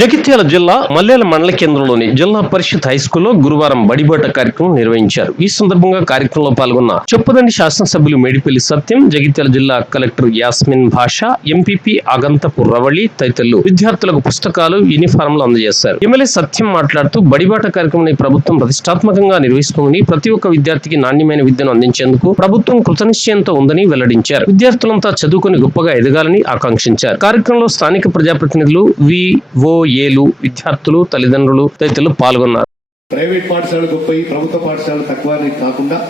జగిత్యాల జిల్లా మల్లెల మండల కేంద్రంలోని జిల్లా పరిషత్ హై స్కూల్లో గురువారం బడిబాట కార్యక్రమం నిర్వహించారు. ఈ సందర్భంగా కార్యక్రమంలో పాల్గొన్న చొప్పదండి శాసనసభ్యులు మేడిపల్లి సత్యం జగిత్యాల జిల్లా కలెక్టర్ యాస్మిన్ భాష ఎంపీపీ అగంతపు రవళి తదితరులు విద్యార్థులకు పుస్తకాలు యూనిఫారంలు అందజేశారు. ఎమ్మెల్యే సత్యం మాట్లాడుతూ బడిబాట కార్యక్రమాన్ని ప్రభుత్వం ప్రతిష్టాత్మకంగా నిర్వహిస్తుందని ప్రతి ఒక్క విద్యార్థికి నాణ్యమైన విద్యను అందించేందుకు ప్రభుత్వం కృతనిశ్చయంతో ఉందని వెల్లడించారు. విద్యార్థులంతా చదువుకొని గొప్పగా ఎదగాలని ఆకాంక్షించారు. కార్యక్రమంలో స్థానిక ప్రజాప్రతినిధులు ఏలు విద్యార్థులు తల్లిదండ్రులు తదితరులు పాల్గొన్నారు. ప్రైవేట్ పాఠశాలలు గొప్ప ప్రభుత్వ పాఠశాలలు తక్కువ కాకుండా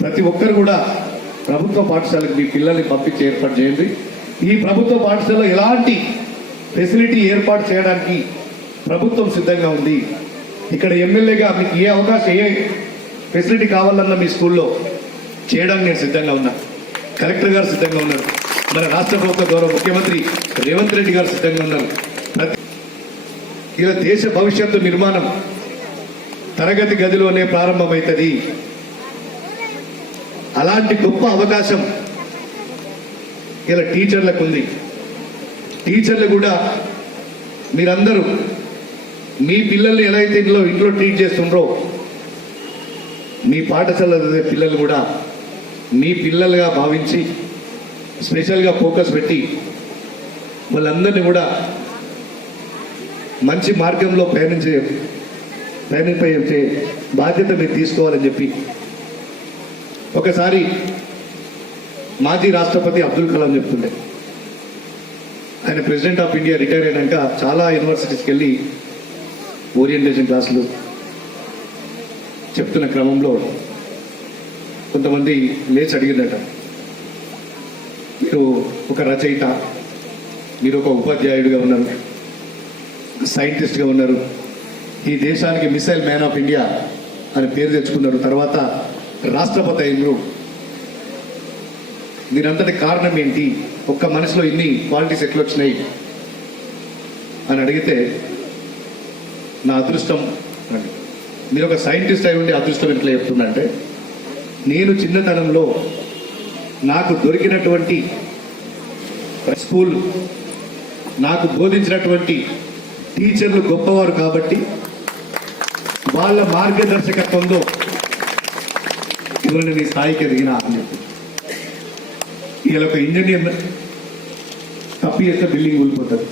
ప్రతి ఒక్కరు కూడా ప్రభుత్వ పాఠశాలకు మీ పిల్లల్ని పంపించి ఏర్పాటు చేయండి. ఈ ప్రభుత్వ పాఠశాలలో ఎలాంటి ఫెసిలిటీ ఏర్పాటు చేయడానికి ప్రభుత్వం సిద్ధంగా ఉంది. ఇక్కడ ఎమ్మెల్యేగా మీకు ఏ అవకాశం ఏ ఫెసిలిటీ కావాలన్నా మీ స్కూల్లో చేయడానికి నేను సిద్ధంగా ఉన్నా. కలెక్టర్ గారు సిద్ధంగా ఉన్నారు. మన రాష్ట్ర ప్రభుత్వ గౌరవ ముఖ్యమంత్రి రేవంత్ రెడ్డి గారు సిద్ధంగా ఉన్నారు. ప్రతి ఇలా దేశ భవిష్యత్తు నిర్మాణం తరగతి గదిలోనే ప్రారంభమవుతుంది అలాంటి గొప్ప అవకాశం ఇలా టీచర్లకు ఉంది టీచర్లు కూడా మీరందరూ మీ పిల్లల్ని ఎలా అయితే ఇంట్లో ఇంట్లో ట్రీట్ చేస్తుండ్రో మీ పాఠశాల పిల్లలు కూడా మీ పిల్లలుగా భావించి స్పెషల్గా ఫోకస్ పెట్టి వాళ్ళందరినీ కూడా మంచి మార్గంలో ప్రయాణించే ప్రయాణింపే బాధ్యత మీరు తీసుకోవాలని చెప్పి. ఒకసారి మాజీ రాష్ట్రపతి అబ్దుల్ కలాం చెప్తుండే. ఆయన ప్రెసిడెంట్ ఆఫ్ ఇండియా రిటైర్ అయినాక చాలా యూనివర్సిటీస్కి వెళ్ళి ఓరియంటేషన్ క్లాసులు చెప్తున్న క్రమంలో కొంతమంది లేచి అడిగిందట. మీరు ఒక రచయిత మీరు ఒక ఉపాధ్యాయుడిగా ఉన్నారు. సైంటిస్ట్గా ఉన్నారు. ఈ దేశానికి మిసైల్ మ్యాన్ ఆఫ్ ఇండియా అని పేరు తెచ్చుకున్నారు. తర్వాత రాష్ట్రపతి అయినరు దీనంతటి కారణం ఏంటి? ఒక్క మనసులో ఇన్ని క్వాలిటీస్ ఎట్లా వచ్చినాయి? అని అడిగితే నా అదృష్టం మీరు ఒక సైంటిస్ట్ అయి ఉండి అదృష్టం ఎట్లా చెప్తుందంటే నేను చిన్నతనంలో నాకు దొరికినటువంటి స్కూల్ నాకు బోధించినటువంటి టీచర్లు గొప్పవారు కాబట్టి వాళ్ళ మార్గదర్శకత్వంలో ఇవన్నీ నీ స్థాయికి ఎదిగిన అని చెప్పి ఇలా ఒక ఇంజనీర్ తప్పి చేస్తే బిల్డింగ్ కూలిపోతుంది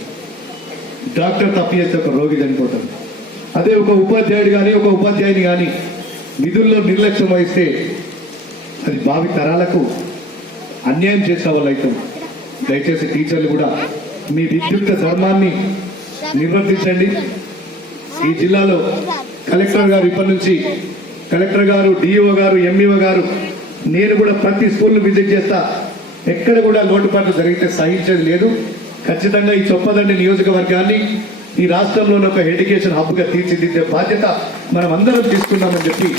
డాక్టర్ తప్పి చేస్తే ఒక రోగి చనిపోతాడు అదే ఒక ఉపాధ్యాయుడు కానీ ఒక ఉపాధ్యాయుని కానీ నిధుల్లో నిర్లక్ష్యం వహిస్తే అది భావి తరాలకు అన్యాయం చేసిన వాళ్ళు దయచేసి టీచర్లు కూడా మీ విద్యుత్ ధర్మాన్ని నిర్వర్తించండి. ఈ జిల్లాలో కలెక్టర్ గారు ఇప్పటి నుంచి కలెక్టర్ గారు డిఓ గారు ఎంఈఓ గారు నేను కూడా ప్రతి స్కూల్ను విజిట్ చేస్తా. ఎక్కడ కూడా లోటుపాట్లు జరిగితే సహించేది లేదు. ఖచ్చితంగా ఈ చొప్పదండి నియోజకవర్గాన్ని ఈ రాష్ట్రంలోని ఒక ఎడ్యుకేషన్ హబ్గా తీర్చిదిద్దే బాధ్యత మనం అందరం తీసుకున్నామని చెప్పి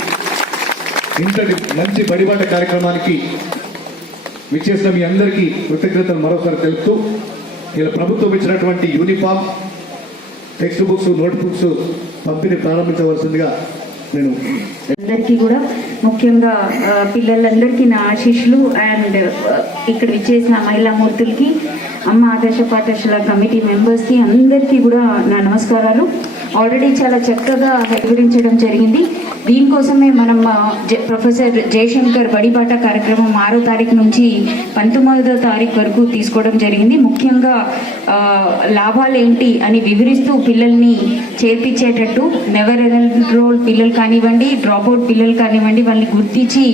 ఇంతటి మంచి బడిబాట కార్యక్రమానికి విచ్చేసిన మీ అందరికీ కృతజ్ఞతలు మరోసారి తెలుపుతూ ఇలా ప్రభుత్వం ఇచ్చినటువంటి uniform text books note books పంపిణీ ప్రారంభించవలసిందిగా నేను అందరికీ కూడా ముఖ్యంగా పిల్లలందరికీ నా ఆశీస్సులు అండ్ ఇక్కడ విచ్చేసిన మహిళా మూర్తులకి అమ్మ ఆదర్శ పాఠశాల కమిటీ మెంబర్స్కి అందరికీ కూడా నా నమస్కారాలు. ఆల్రెడీ చాలా చక్కగా వివరించడం జరిగింది. దీనికోసమే మనం ప్రొఫెసర్ జయశంకర్ బడిబాట కార్యక్రమం ఆరో తారీఖు నుంచి పంతొమ్మిదో తారీఖు వరకు తీసుకోవడం జరిగింది. ముఖ్యంగా లాభాలు ఏంటి అని వివరిస్తూ పిల్లల్ని చేర్పించేటట్టు నెవర్ రోల్ పిల్లలు కానివ్వండి డ్రాప్అవుట్ పిల్లలు కానివ్వండి వాళ్ళని గుర్తించి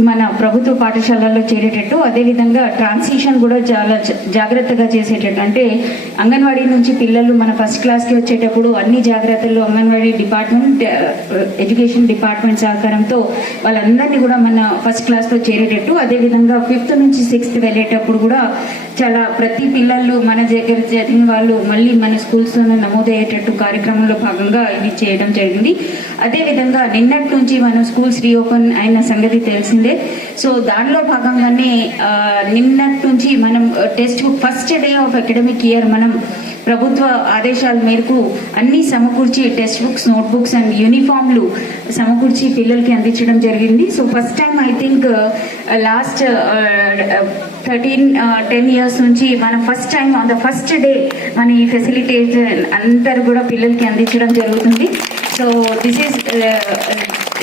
మన ప్రభుత్వ పాఠశాలల్లో చేరేటట్టు అదేవిధంగా ట్రాన్సిషన్ కూడా చాలా జాగ్రత్తగా చేసేటట్టు. అంటే అంగన్వాడీ నుంచి పిల్లలు మన ఫస్ట్ క్లాస్కి వచ్చేటప్పుడు అన్ని జాగ్రత్తలు అంగన్వాడీ డిపార్ట్మెంట్ ఎడ్యుకేషన్ డిపార్ట్మెంట్ సహకారంతో వాళ్ళందరినీ కూడా మన ఫస్ట్ క్లాస్లో చేరేటట్టు. అదేవిధంగా ఫిఫ్త్ నుంచి సిక్స్త్ వెళ్ళేటప్పుడు కూడా చాలా ప్రతి పిల్లలు మన దగ్గర జరిగిన వాళ్ళు మళ్ళీ మన స్కూల్స్లోనే నమోదయ్యేటట్టు కార్యక్రమంలో భాగంగా ఇది చేయడం జరిగింది. అదేవిధంగా నిన్నటి నుంచి మన స్కూల్స్ రీఓపెన్ అయిన సంగతి తెలిసింది. ఉండే సో దానిలో భాగంగానే నిన్నటి నుంచి మనం text book first day of academic year మనం ప్రభుత్వ ఆదేశాల మేరకు అన్ని సమకూర్చి text books note books and యూనిఫామ్లు సమకూర్చి పిల్లలకి అందించడం జరిగింది. So first time I think last thirteen ten years నుంచి మనం first time on the first day మన ఈ ఫెసిలిటేషన్ అందరు కూడా పిల్లలకి అందించడం జరుగుతుంది. So this is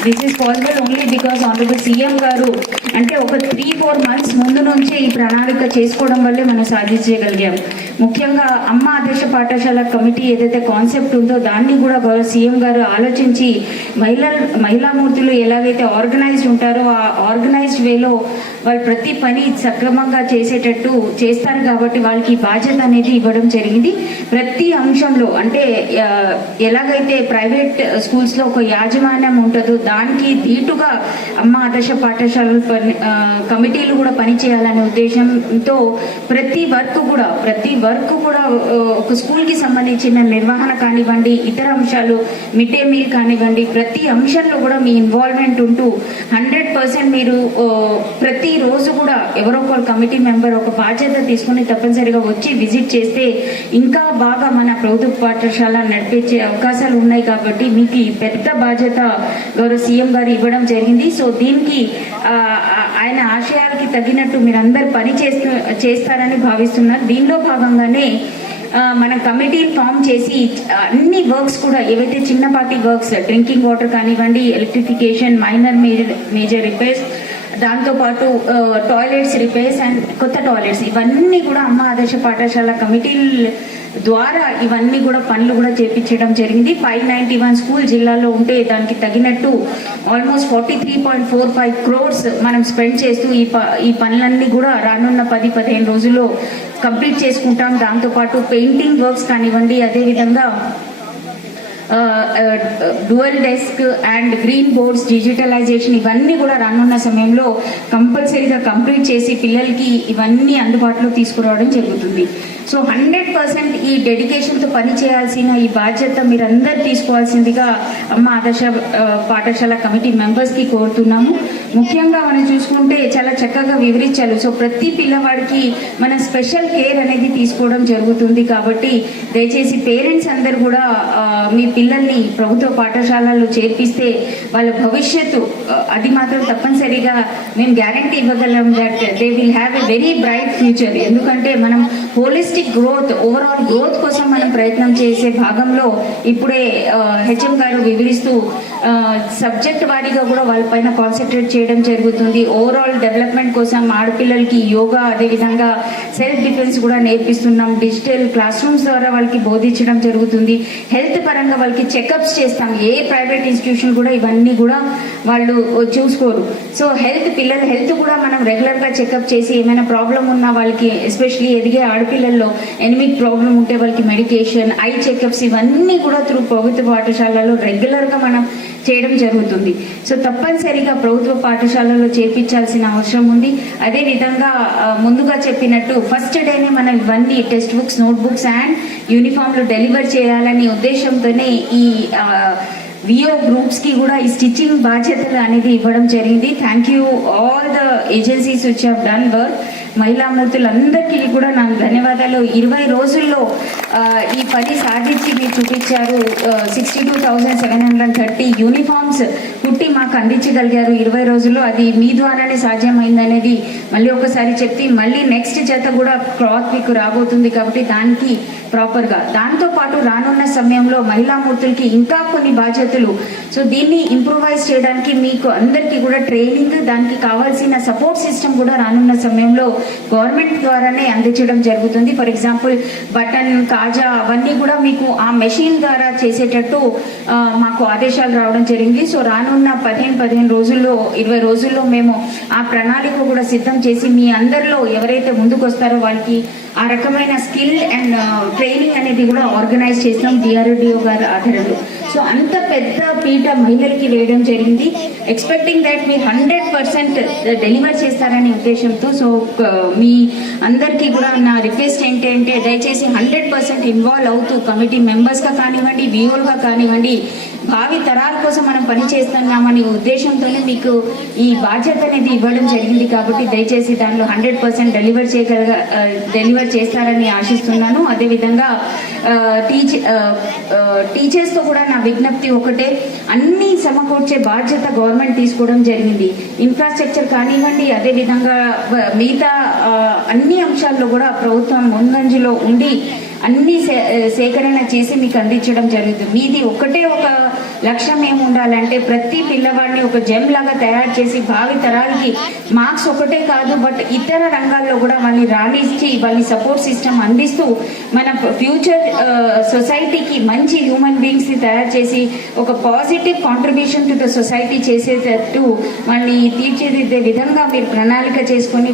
this is possible only because honourable CM గారు అంటే ఒక త్రీ ఫోర్ మంత్స్ ముందు నుంచే ఈ ప్రణాళిక చేసుకోవడం వల్లే మనం సాధించగలిగాం. ముఖ్యంగా అమ్మ ఆదర్శ పాఠశాల కమిటీ ఏదైతే కాన్సెప్ట్ ఉందో దాన్ని కూడా సీఎం గారు ఆలోచించి మహిళా మహిళామూర్తులు ఎలాగైతే ఆర్గనైజ్డ్ ఉంటారో ఆ ఆర్గనైజ్డ్ వేలో వాళ్ళు ప్రతి పని సక్రమంగా చేసేటట్టు చేస్తారు కాబట్టి వాళ్ళకి బాధ్యత అనేది ఇవ్వడం జరిగింది. ప్రతి అంశంలో అంటే ఎలాగైతే ప్రైవేట్ స్కూల్స్లో ఒక యాజమాన్యం ఉంటుందో దానికి దీటుగా అమ్మ ఆదర్శ పాఠశాలలు పని కమిటీలు కూడా పనిచేయాలనే ఉద్దేశంతో ప్రతి వర్క్ కూడా ప్రతి వర్క్ కూడా ఒక స్కూల్కి సంబంధించిన నిర్వహణ కానివ్వండి ఇతర అంశాలు మిడ్ డే మీల్ కానివ్వండి ప్రతి అంశంలో కూడా మీ ఇన్వాల్వ్మెంట్ ఉంటూ హండ్రెడ్ పర్సెంట్ మీరు ప్రతి రోజు కూడా ఎవరో ఒక కమిటీ మెంబర్ ఒక బాధ్యత తీసుకుని తప్పనిసరిగా వచ్చి విజిట్ చేస్తే ఇంకా బాగా మన ప్రభుత్వ పాఠశాల నడిపించే అవకాశాలు ఉన్నాయి కాబట్టి మీకు ఈ పెద్ద బాధ్యత గౌరవ సీఎం గారు ఇవ్వడం జరిగింది. సో దీనికి ఆయన ఆశయాలకి తగినట్టు మీరందరూ పని చేస్తూ చేస్తారని భావిస్తున్నారు దీనిలో భాగంగానే మనం మన కమిటీ ఫామ్ చేసి అన్ని వర్క్స్ కూడా ఏవైతే చిన్నపాటి వర్క్స్ డ్రింకింగ్ వాటర్ కానివ్వండి electrification minor major major repairs దాంతోపాటు టాయిలెట్స్ రిపేర్స్ అండ్ కొత్త టాయిలెట్స్ ఇవన్నీ కూడా అమ్మ ఆదర్శ పాఠశాల కమిటీల ద్వారా ఇవన్నీ కూడా పనులు కూడా చేపించడం జరిగింది. ఫైవ్ నైంటీ వన్ స్కూల్ జిల్లాలో ఉంటే దానికి తగినట్టు almost forty three point four five crores మనం స్పెండ్ చేస్తూ ఈ ప ఈ పనులన్నీ కూడా రానున్న పది పదిహేను రోజుల్లో కంప్లీట్ చేసుకుంటాం. దాంతోపాటు పెయింటింగ్ వర్క్స్ కానివ్వండి అదేవిధంగా dual desk and green boards digitalization ఇవన్నీ కూడా రానున్న సమయంలో కంపల్సరీగా కంప్లీట్ చేసి పిల్లలకి ఇవన్నీ అందుబాటులో తీసుకురావడం జరుగుతుంది. సో హండ్రెడ్ పర్సెంట్ ఈ డెడికేషన్తో పని చేయాల్సిన ఈ బాధ్యత మీరందరూ తీసుకోవాల్సిందిగా అమ్మ ఆదర్శ పాఠశాల కమిటీ మెంబర్స్కి కోరుతున్నాము. ముఖ్యంగా మనం చూసుకుంటే చాలా చక్కగా వివరించారు. సో ప్రతి పిల్లవాడికి మనం స్పెషల్ కేర్ అనేది తీసుకోవడం జరుగుతుంది కాబట్టి దయచేసి పేరెంట్స్ అందరు కూడా మీ పిల్లల్ని ప్రభుత్వ పాఠశాలల్లో చేర్పిస్తే వాళ్ళ భవిష్యత్తు అది మాత్రం తప్పనిసరిగా మేము గ్యారంటీ ఇవ్వగలం that they will have a very bright future ఎందుకంటే మనం హోలిస్టిక్ గ్రోత్ ఓవరాల్ గ్రోత్ కోసం మనం ప్రయత్నం చేసే భాగంలో ఇప్పుడే హెచ్ఎం గారు వివరిస్తూ సబ్జెక్ట్ వారీగా కూడా వాళ్ళపైన కాన్సన్ట్రేట్ చేయడం జరుగుతుంది. ఓవరాల్ డెవలప్మెంట్ కోసం ఆడపిల్లలకి యోగా అదేవిధంగా సెల్ఫ్ డిఫెన్స్ కూడా నేర్పిస్తున్నాం. డిజిటల్ క్లాస్ రూమ్స్ ద్వారా వాళ్ళకి బోధించడం జరుగుతుంది. హెల్త్ పరంగా వాళ్ళకి చెకప్స్ చేస్తాం. ఏ ప్రైవేట్ ఇన్స్టిట్యూషన్ కూడా ఇవన్నీ కూడా వాళ్ళు చూసుకోరు. సో హెల్త్ పిల్లల హెల్త్ కూడా మనం రెగ్యులర్గా చెకప్ చేసి ఏమైనా ప్రాబ్లం ఉన్నా వాళ్ళకి ఎస్పెషలీ ఎదిగే ఆడపిల్లల్లో ఎనిమిక్ ప్రాబ్లం ఉంటే వాళ్ళకి మెడికేషన్ ఐ చెకప్స్ ఇవన్నీ కూడా త్రూ ప్రభుత్వ పాఠశాలలో రెగ్యులర్గా మనం చేయడం జరుగుతుంది. సో తప్పనిసరిగా ప్రభుత్వ పాఠశాలలో చేర్పించాల్సిన అవసరం ఉంది. అదేవిధంగా విధంగా ముందుగా చెప్పినట్టు ఫస్ట్ డేనే మనం ఇవన్నీ text books note books and యూనిఫామ్లు deliver చేయాలనే ఉద్దేశంతోనే ఈ విఓ గ్రూప్స్కి కూడా ఈ స్టిచ్చింగ్ బాధ్యతలు అనేది ఇవ్వడం జరిగింది. Thank you all the agencies which have done work మహిళామూర్తులందరికీ కూడా నాకు ధన్యవాదాలు. ఇరవై రోజుల్లో ఈ పని సాధించి మీరు చూపించారు sixty two thousand seven hundred thirty uniforms కుట్టి మాకు అందించగలిగారు ఇరవై రోజుల్లో. అది మీ ద్వారానే సాధ్యమైందనేది మళ్ళీ ఒకసారి చెప్తే మళ్ళీ నెక్స్ట్ జత కూడా క్లాత్ మీకు రాబోతుంది కాబట్టి దానికి ప్రాపర్గా దాంతోపాటు రానున్న సమయంలో మహిళామూర్తులకి ఇంకా కొన్ని బాధ్యతలు. సో దీన్ని ఇంప్రూవైజ్ చేయడానికి మీకు అందరికీ కూడా ట్రైనింగ్ దానికి కావాల్సిన సపోర్ట్ సిస్టమ్ కూడా రానున్న సమయంలో గవర్నమెంట్ ద్వారానే అందించడం జరుగుతుంది. ఫర్ ఎగ్జాంపుల్ బటన్ కాజా అవన్నీ కూడా మీకు ఆ మెషిన్ ద్వారా చేసేటట్టు మాకు ఆదేశాలు రావడం జరిగింది. సో రానున్న పదిహేను పదిహేను రోజుల్లో ఇరవై రోజుల్లో మేము ఆ ప్రణాళిక కూడా సిద్ధం చేసి మీ అందరిలో ఎవరైతే ముందుకు వస్తారో వాళ్ళకి ఆ రకమైన స్కిల్ అండ్ ట్రైనింగ్ అనేది కూడా ఆర్గనైజ్ చేస్తాం. డిఆర్డిఓ గారి ఆధారంలో. సో అంత పెద్ద పీట మహిళలకి వేయడం జరిగింది. ఎక్స్పెక్టింగ్ దట్ మీరు హండ్రెడ్ పర్సెంట్ డెలివర్ చేస్తారనే ఉద్దేశంతో సో మీ అందరికీ కూడా నా రిక్వెస్ట్ ఏంటంటే దయచేసి హండ్రెడ్ పర్సెంట్ ఇన్వాల్వ్ అవుతూ కమిటీ మెంబర్స్గా కానివ్వండి విఓలుగా కానివ్వండి భావి తరాల కోసం మనం పని చేస్తున్నామని ఉద్దేశంతోనే మీకు ఈ బాధ్యత అనేది ఇవ్వడం జరిగింది కాబట్టి దయచేసి దానిలో హండ్రెడ్ పర్సెంట్ డెలివర్ చేయగలగ డెలివర్ చేస్తారని ఆశిస్తున్నాను. అదేవిధంగా టీచ టీచర్స్తో కూడా నా విజ్ఞప్తి ఒకటే. అన్ని సమకూర్చే బాధ్యత గవర్నమెంట్ తీసుకోవడం జరిగింది. ఇన్ఫ్రాస్ట్రక్చర్ కానివ్వండి అదేవిధంగా మిగతా అన్ని అంశాల్లో కూడా ప్రభుత్వం ముందంజలో ఉండి అన్ని సే- సేకరణ చేసి మీకు అందించడం జరుగుతుంది మీది ఒకటే ఒక లక్ష్యం ఏమి ఉండాలంటే ప్రతి పిల్లవాడిని ఒక జెమ్ లాగా తయారు చేసి భావి తరాలకి మార్క్స్ ఒకటే కాదు బట్ ఇతర రంగాల్లో కూడా వాళ్ళని రాణించి వాళ్ళని సపోర్ట్ సిస్టమ్ అందిస్తూ మన ఫ్యూచర్ సొసైటీకి మంచి హ్యూమన్ బీయింగ్స్ని తయారు చేసి ఒక positive contribution to the society చేసేటట్టు వాళ్ళని తీర్చిదిద్దే విధంగా మీరు ప్రణాళిక చేసుకొని